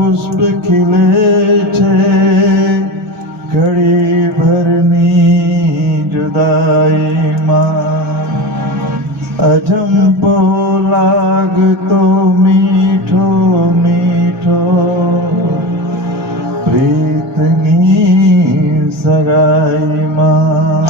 પુષ્પ ખીલે છે ઘડી ભરની જુદાઈમાં, અજંપો લાગતો મીઠો મીઠો પ્રીતની સગાઈમાં.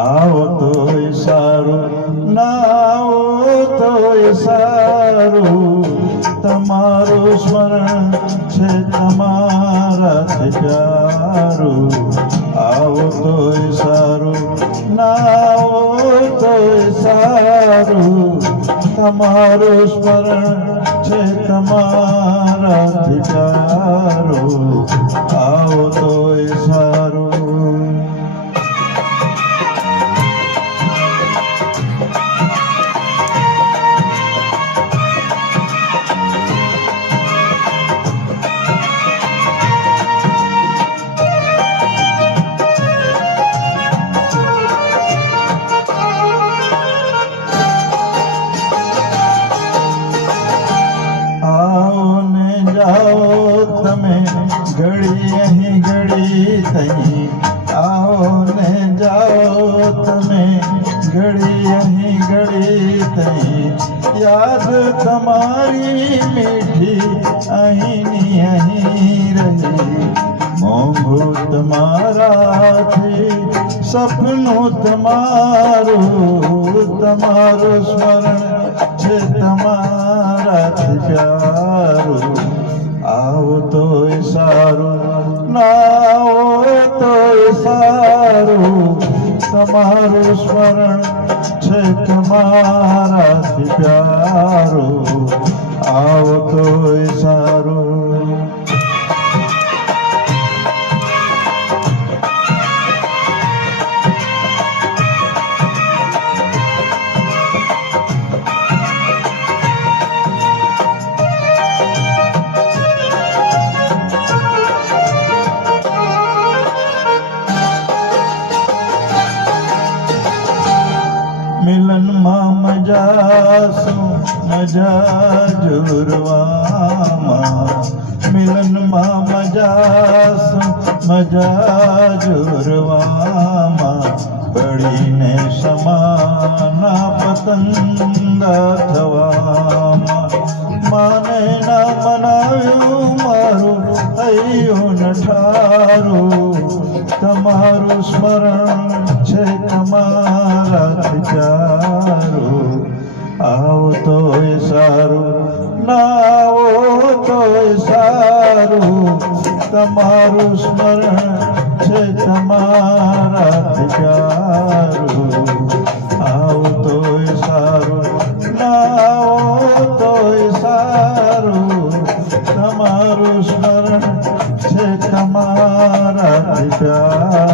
આવો તોય સારું, ના આવો તોય સારું, તમારું સ્મરણ છે તમારાથી પ્યારું. આવો તોય સારું, ના આવો તોય સારું, તમારું સ્મરણ છે તમારાથી પ્યારું. આવો તોય સારું. તમે ઘડી અહીં ઘડી તઈ, આવો ને જાઓ તમે ઘડી અહીં ઘડી તઈ. યાદ તમારી મીઠી અહીંની અહીં રહી, મોંઘું તમારાથી સપનું તમારું, તમારું સ્મરણ છે તમારાથી પ્યારું. આવો તોય સારું, ના આવો તોય સારું, તમારું સ્મરણ છે તમારાથી પ્યારું. આવો તોય સારું. મિલનમાં મજા શું મજા જોરવામાં, મિલનમાં મજા શું મજા જોરવામાં. બળીને સમાના પતંગા થવામાં, માને ના મનાવ્યું મારું હૈયું નઠારું. તમારું સ્મરણ છે તમારાથી પ્યારું. આવો તોય સારું, ના આવો તોય સારું, તમારું સ્મરણ છે તમારાથી પ્યારું. આવો તોય સારું, ના આવો તોય સારું, તમારું સ્મરણ છે તમારાથી પ્યારું.